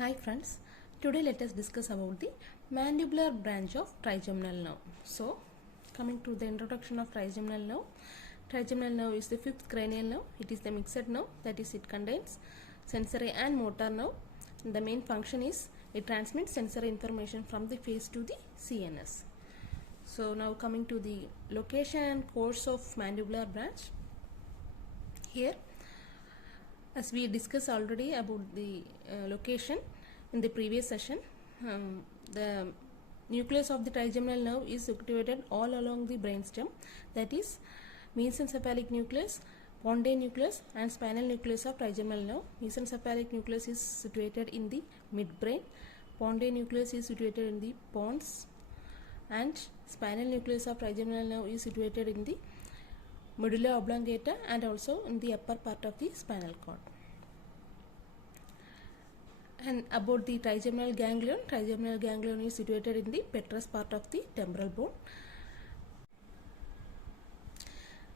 Hi friends, today let us discuss about the mandibular branch of trigeminal nerve. So, coming to the introduction of trigeminal nerve. Trigeminal nerve is the fifth cranial nerve. It is the mixed nerve, that is it contains sensory and motor nerve. The main function is it transmits sensory information from the face to the CNS. So now coming to the location and course of mandibular branch. Here, as we discussed already about the location in the previous session, the nucleus of the trigeminal nerve is situated all along the brainstem, that is mesencephalic nucleus, Pondane nucleus and spinal nucleus of trigeminal nerve. Mesencephalic nucleus is situated in the midbrain, Pondane nucleus is situated in the pons, and spinal nucleus of trigeminal nerve is situated in the medulla oblongata and also in the upper part of the spinal cord. And about the trigeminal ganglion is situated in the petrous part of the temporal bone.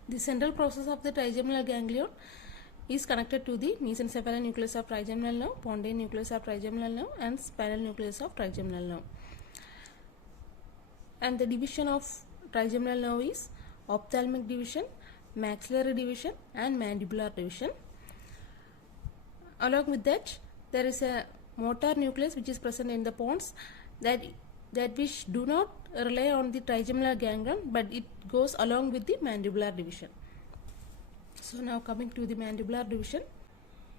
The central process of the trigeminal ganglion is connected to the mesencephalic nucleus of trigeminal nerve, Pondane nucleus of trigeminal nerve and spinal nucleus of trigeminal nerve. And the division of trigeminal nerve is ophthalmic division, maxillary division and mandibular division. Along with that, there is a motor nucleus which is present in the pons that which do not rely on the trigeminal ganglion, but it goes along with the mandibular division. So now coming to the mandibular division.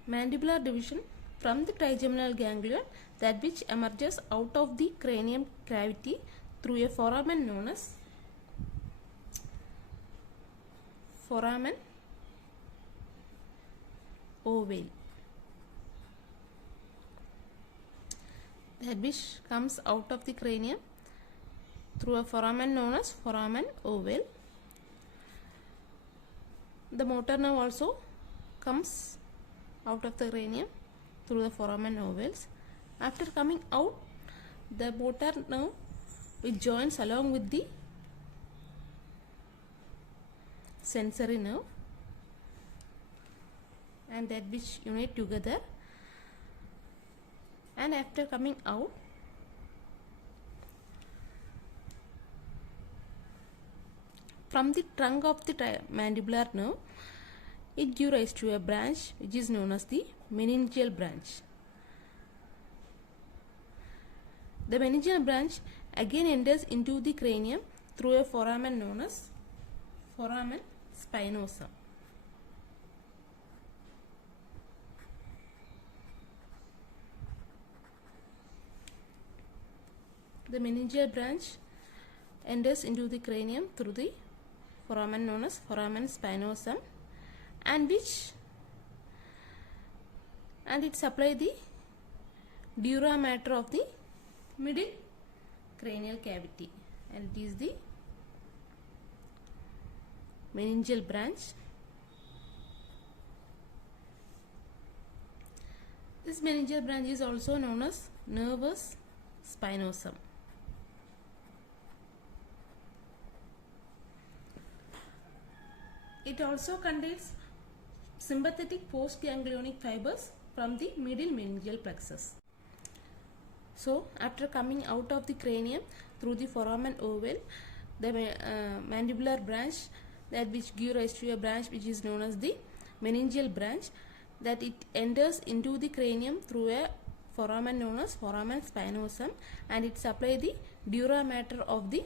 Mandibular division from the trigeminal ganglion, that which emerges out of the cranium cavity through a foramen known as foramen ovale, that which comes out of the cranium through a foramen known as foramen ovale. The motor nerve also comes out of the cranium through the foramen ovales. After coming out, the motor nerve which joins along with the sensory nerve and that which unite together, and after coming out, from the trunk of the mandibular nerve, it gives rise to a branch which is known as the meningeal branch. The meningeal branch again enters into the cranium through a foramen known as foramen spinosum. The meningeal branch enters into the cranium through the foramen known as foramen spinosum, and it supplies the dura mater of the middle cranial cavity, and it is the meningeal branch. This meningeal branch is also known as nervus spinosum. It also contains sympathetic postganglionic fibers from the middle meningeal plexus. So, after coming out of the cranium through the foramen ovale, the mandibular branch, that which gives rise to a branch which is known as the meningeal branch, that it enters into the cranium through a foramen known as foramen spinosum, and it supplies the dura mater of the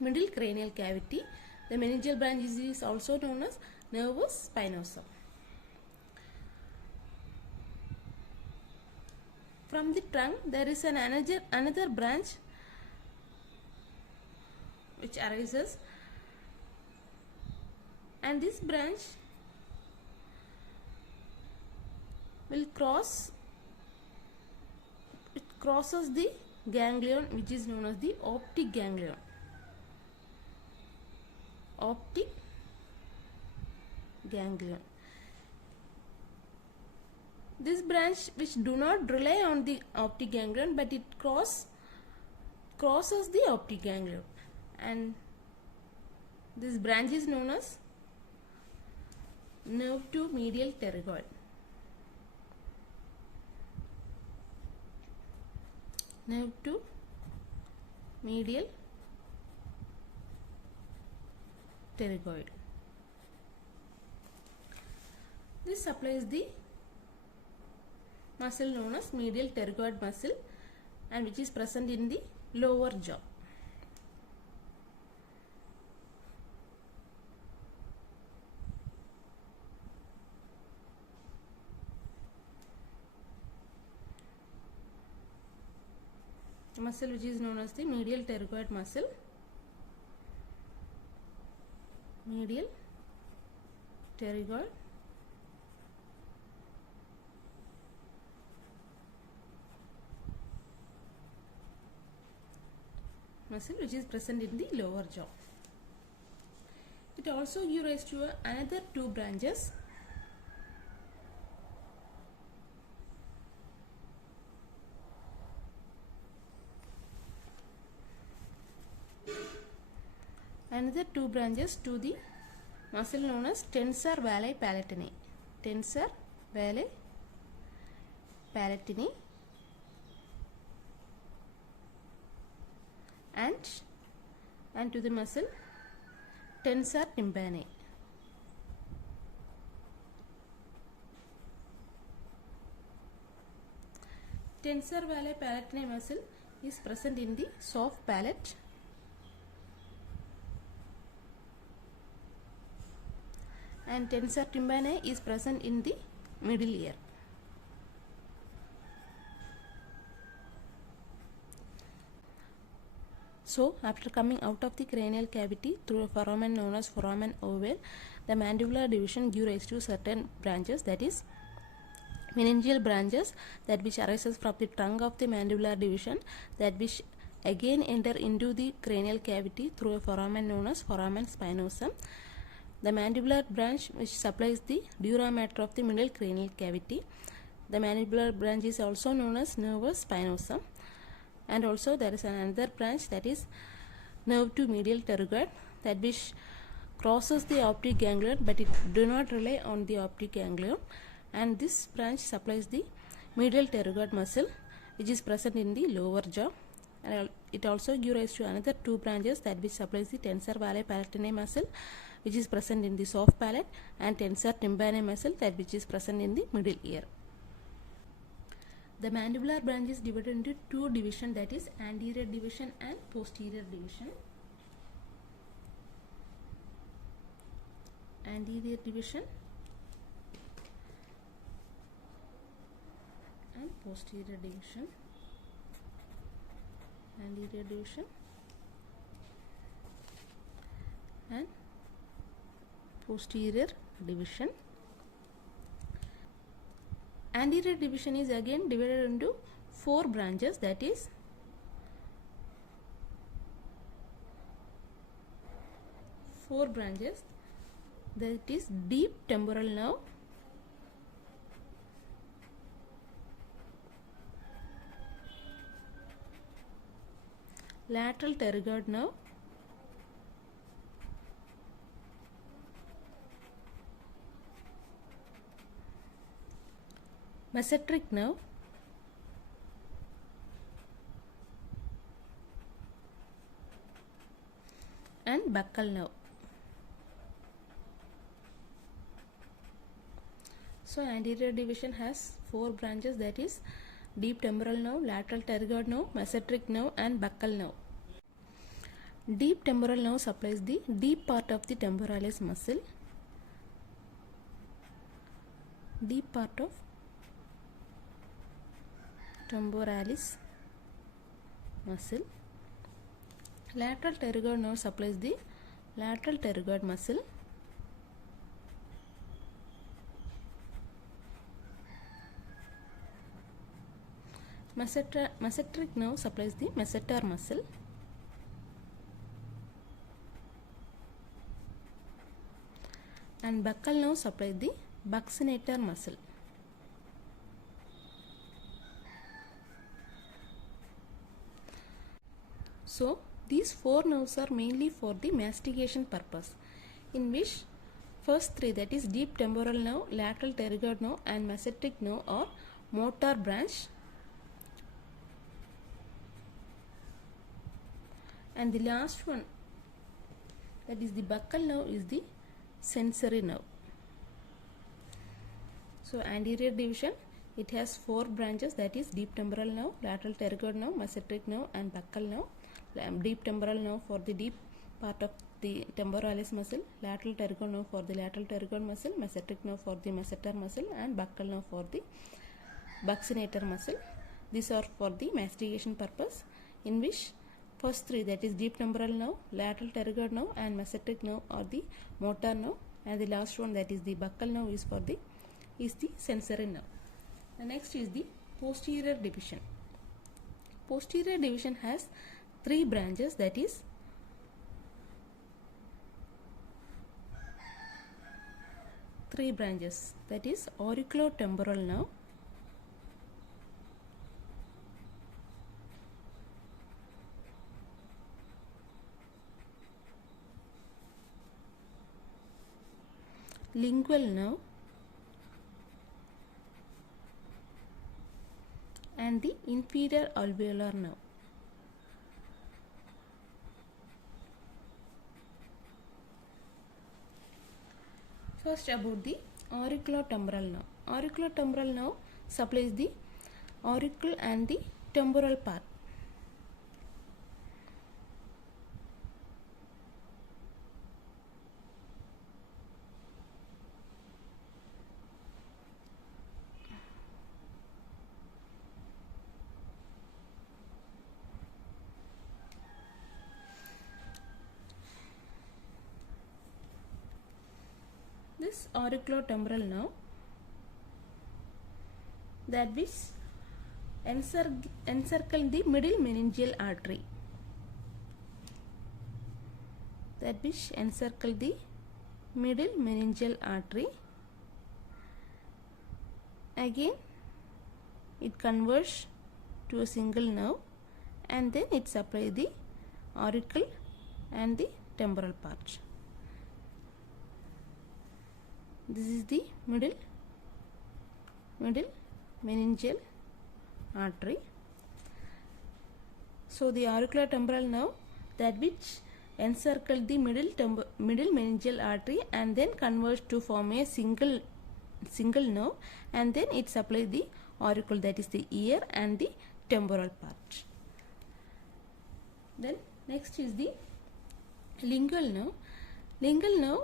middle cranial cavity. The meningeal branch is also known as nervus spinosum. From the trunk, there is another branch which arises, and this branch will crosses the ganglion which is known as the optic ganglion. Optic ganglion. This branch which do not rely on the optic ganglion, but it crosses the optic ganglion, and this branch is known as nerve to medial pterygoid. nerve to medial pterygoid. This supplies the muscle known as medial pterygoid muscle and which is present in the lower jaw. The muscle which is known as the medial pterygoid muscle. Medial pterygoid muscle which is present in the lower jaw. It also gives rise to another two branches. Another two branches to the muscle known as tensor veli palatini. Tensor veli palatini and to the muscle tensor tympani. Tensor veli palatini muscle is present in the soft palate and tensor tympani is present in the middle ear. So, after coming out of the cranial cavity through a foramen known as foramen ovale, the mandibular division gives rise to certain branches, that is meningeal branches that which arises from the trunk of the mandibular division, that which again enter into the cranial cavity through a foramen known as foramen spinosum. The mandibular branch which supplies the dura mater of the middle cranial cavity. The mandibular branch is also known as nervus spinosum. And also there is another branch, that is nerve to medial pterygoid, that which crosses the optic ganglion but it do not rely on the optic ganglion, and this branch supplies the medial pterygoid muscle which is present in the lower jaw. And it also gives rise to another two branches that which supplies the tensor veli palatini muscle which is present in the soft palate and tensor tympani muscle that which is present in the middle ear. The mandibular branch is divided into two divisions, that is anterior division and posterior division. Anterior division and posterior division. Anterior division and posterior division. Anterior division is again divided into four branches, that is deep temporal nerve, lateral pterygoid nerve, mesenteric nerve, and buccal nerve. So anterior division has four branches, that is deep temporal nerve, lateral pterygoid nerve, mesenteric nerve and buccal nerve. Deep temporal nerve supplies the deep part of the temporalis muscle. Deep part of temporalis muscle. Lateral pterygoid nerve supplies the lateral pterygoid muscle. Mesenteric nerve supplies the masseter muscle. And buccal nerve supplies the buccinator muscle. So these four nerves are mainly for the mastication purpose, in which first three, that is deep temporal nerve, lateral pterygoid nerve and mesenteric nerve, are motor branch, and the last one, that is the buccal nerve, is the sensory nerve. So anterior division, it has 4 branches, that is deep temporal nerve, lateral pterygoid nerve, mesenteric nerve and buccal nerve. Deep temporal nerve for the deep part of the temporalis muscle, lateral pterygoid nerve for the lateral pterygoid muscle, mesenteric nerve for the masseter muscle and buccal nerve for the buccinator muscle. These are for the mastication purpose, in which first 3, that is deep temporal nerve, lateral pterygoid nerve and mesenteric nerve are the motor nerve, and the last one, that is the buccal nerve, is the sensory nerve. The next is the posterior division. Posterior division has 3 branches, that is auriculotemporal nerve, lingual nerve and the inferior alveolar nerve. First, about the auriculotemporal nerve. Auriculotemporal nerve supplies the auricle and the temporal part. This auriculotemporal nerve, that which encircle the middle meningeal artery, again it converts to a single nerve and then it supplies the auricle and the temporal part. This is the middle meningeal artery. So the auriculotemporal nerve, that which encircle the middle meningeal artery and then converts to form a single nerve, and then it supplies the auricle, that is the ear and the temporal part. Then next is the lingual nerve,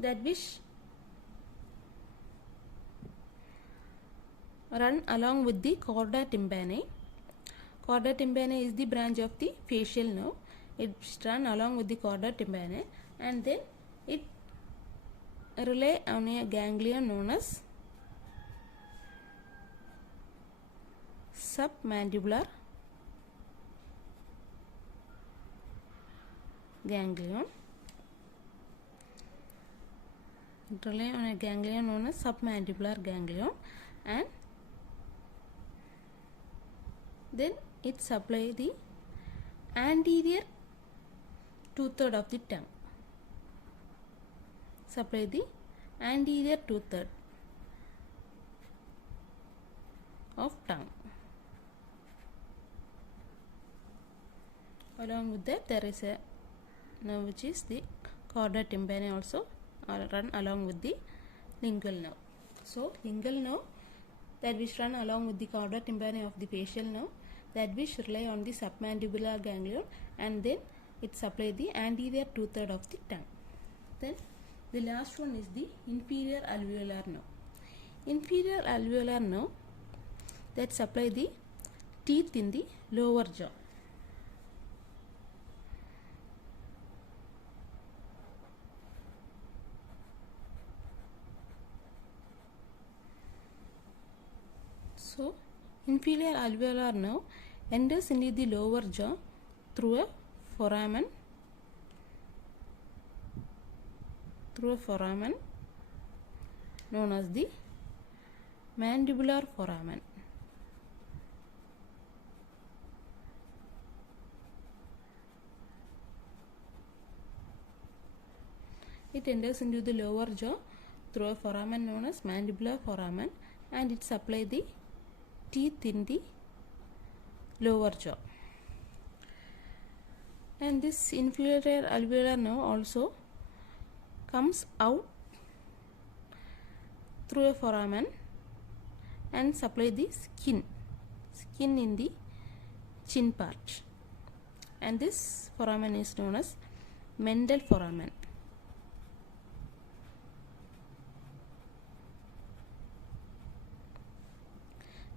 that which run along with the chorda tympani. Chorda tympani is the branch of the facial nerve. It run along with the chorda tympani and then it rely on a ganglion known as submandibular ganglion. It rely on a ganglion known as submandibular ganglion, and then it supply the anterior 2/3 of the tongue. Supply the anterior 2/3 of tongue. Along with that, there is a nerve which is the chorda tympani also run along with the lingual nerve. So lingual nerve, that which run along with the chorda tympani of the facial nerve, that which rely on the submandibular ganglion, and then it supply the anterior 2/3 of the tongue. Then the last one is the inferior alveolar nerve. Inferior alveolar nerve, that supply the teeth in the lower jaw. So inferior alveolar nerve enters into the lower jaw through a foramen known as the mandibular foramen. It enters into the lower jaw through a foramen known as mandibular foramen, and it supplies the teeth in the lower jaw. And this inferior alveolar nerve also comes out through a foramen and supply the skin in the chin part, and this foramen is known as Mendel foramen.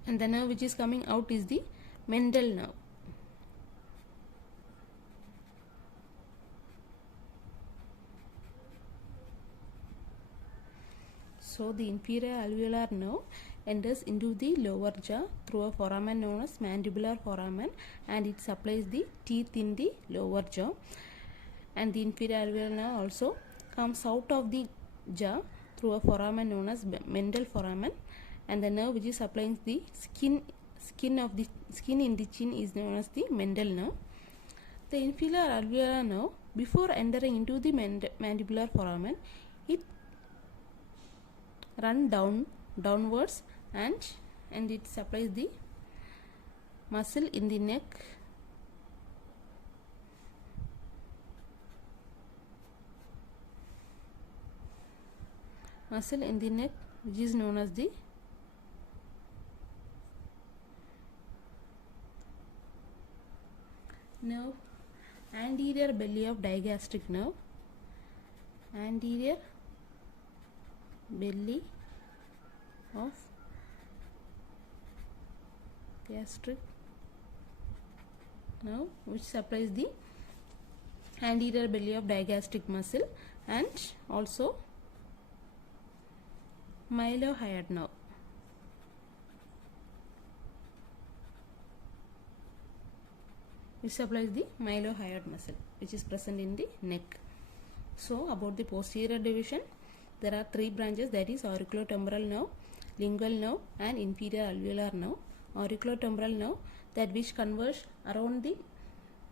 And the nerve which is coming out is the Mendel nerve. So the inferior alveolar nerve enters into the lower jaw through a foramen known as mandibular foramen, and it supplies the teeth in the lower jaw. And the inferior alveolar nerve also comes out of the jaw through a foramen known as Mendel foramen, and the nerve which is supplying the skin in the chin is known as the Mendel nerve. The inferior alveolar nerve, before entering into the mandibular foramen, it run downwards and it supplies the muscle in the neck, which is known as the nerve anterior belly of digastric nerve, anterior belly of gastric nerve, which supplies the anterior belly of digastric muscle, and also mylohyoid nerve, which supplies the mylohyoid muscle, which is present in the neck. So about the posterior division, there are three branches, that is auriculotemporal nerve, lingual nerve, and inferior alveolar nerve. Auriculotemporal nerve, that which converges around the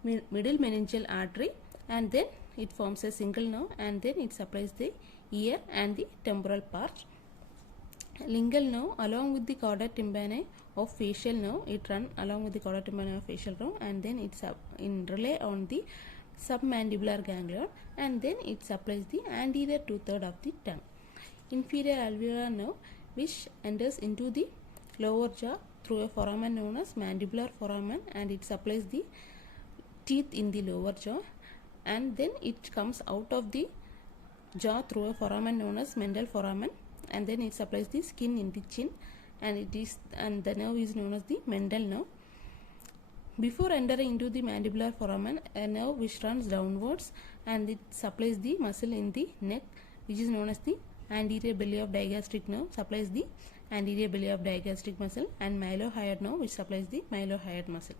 middle meningeal artery, and then it forms a single nerve, and then it supplies the ear and the temporal part. Lingual nerve, along with the chorda tympani of facial nerve, it run along with the chorda tympani of facial nerve, and then it rely on the submandibular ganglion, and then it supplies the anterior 2/3 of the tongue. Inferior alveolar nerve, which enters into the lower jaw through a foramen known as mandibular foramen, and it supplies the teeth in the lower jaw, and then it comes out of the jaw through a foramen known as Mendel foramen, and then it supplies the skin in the chin, and the nerve is known as the Mendel nerve. Before entering into the mandibular foramen, a nerve which runs downwards and it supplies the muscle in the neck, which is known as the anterior belly of digastric nerve, supplies the anterior belly of digastric muscle, and mylohyoid nerve, which supplies the mylohyoid muscle.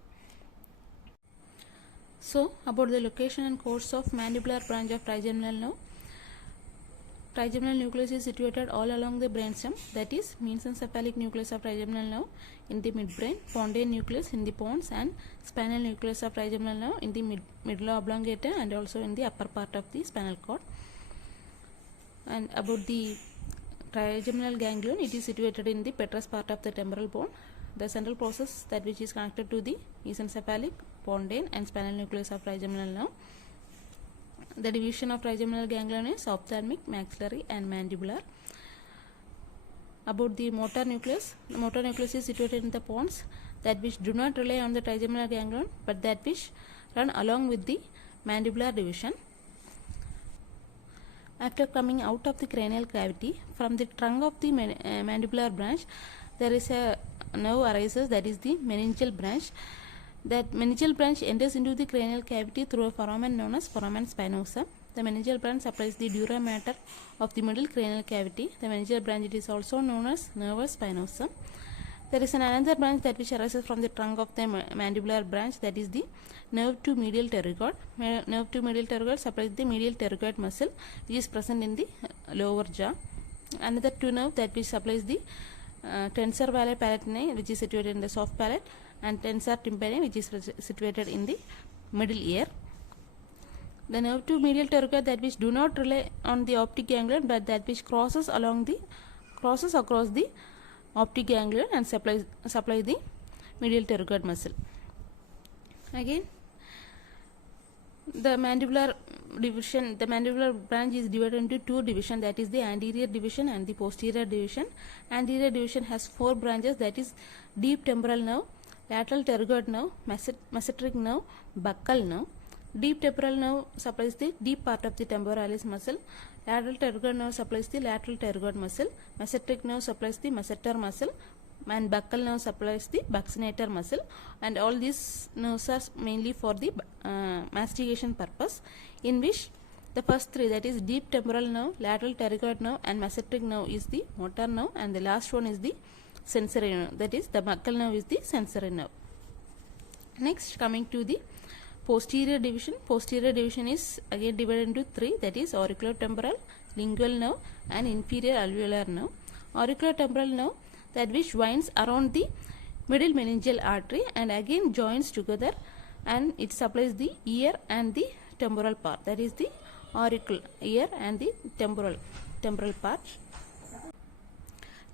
So about the location and course of mandibular branch of trigeminal nerve. Trigeminal nucleus is situated all along the brainstem, that is mesencephalic nucleus of trigeminal nerve in the midbrain, pontine nucleus in the pons, and spinal nucleus of trigeminal nerve in the medulla oblongata and also in the upper part of the spinal cord. And about the trigeminal ganglion, it is situated in the petrous part of the temporal bone. The central process that which is connected to the mesencephalic, pontine, and spinal nucleus of trigeminal nerve. The division of trigeminal ganglion is ophthalmic, maxillary, and mandibular. About the motor nucleus is situated in the pons, that which do not rely on the trigeminal ganglion, but that which run along with the mandibular division. After coming out of the cranial cavity, from the trunk of the mandibular branch, there is a nerve arises, that is the meningeal branch. That meningeal branch enters into the cranial cavity through a foramen known as foramen spinosum. The meningeal branch supplies the dura mater of the middle cranial cavity. The meningeal branch, it is also known as nervus spinosum. There is another branch that which arises from the trunk of the mandibular branch, that is the nerve to medial pterygoid. Nerve to medial pterygoid supplies the medial pterygoid muscle, which is present in the lower jaw. Another two nerve that which supplies the tensor vale palatini, which is situated in the soft palate, and tensor tympani, which is situated in the middle ear. The nerve to medial pterygoid, that which do not rely on the optic ganglion, but that which crosses across the optic ganglion and supply the medial pterygoid muscle. Again, the mandibular division, the mandibular branch is divided into two divisions, that is the anterior division and the posterior division. Anterior division has four branches, that is deep temporal nerve, lateral pterygoid nerve, mesenteric nerve, buccal nerve. Deep temporal nerve supplies the deep part of the temporalis muscle. Lateral pterygoid nerve supplies the lateral pterygoid muscle. Mesenteric nerve supplies the masseter muscle, and buccal nerve supplies the buccinator muscle. And all these nerves are mainly for the mastication purpose, in which the first three, that is deep temporal nerve, lateral pterygoid nerve, and mesenteric nerve is the motor nerve, and the last one is the sensory nerve, that is the buccal nerve is the sensory nerve. Next, coming to the posterior division. Posterior division is again divided into three, that is auriculotemporal, lingual nerve, and inferior alveolar nerve. Auriculotemporal nerve, that which winds around the middle meningeal artery and again joins together, and it supplies the ear and the temporal part, that is the auricle, ear and the temporal part.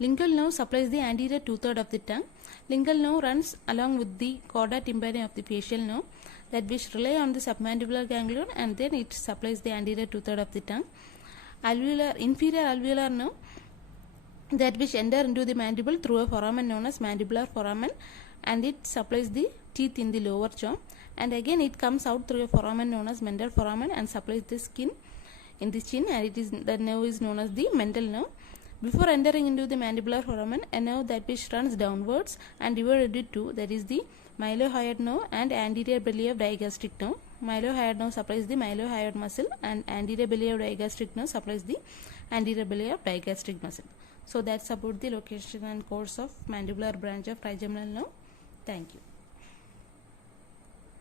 Lingual nerve supplies the anterior two-thirds of the tongue. Lingual nerve runs along with the chorda tympani of the facial nerve, that which rely on the submandibular ganglion, and then it supplies the anterior two-thirds of the tongue. Inferior alveolar nerve, that which enter into the mandible through a foramen known as mandibular foramen, and it supplies the teeth in the lower jaw, and again it comes out through a foramen known as mental foramen and supplies the skin in the chin, and the nerve is known as the mental nerve. Before entering into the mandibular foramen, a nerve that which runs downwards and divided into two, that is the mylohyoid nerve and anterior belly of digastric nerve. Mylohyoid nerve supplies the mylohyoid muscle, and anterior belly of digastric nerve supplies the anterior belly of digastric muscle. So that's about the location and course of mandibular branch of trigeminal nerve. Thank you.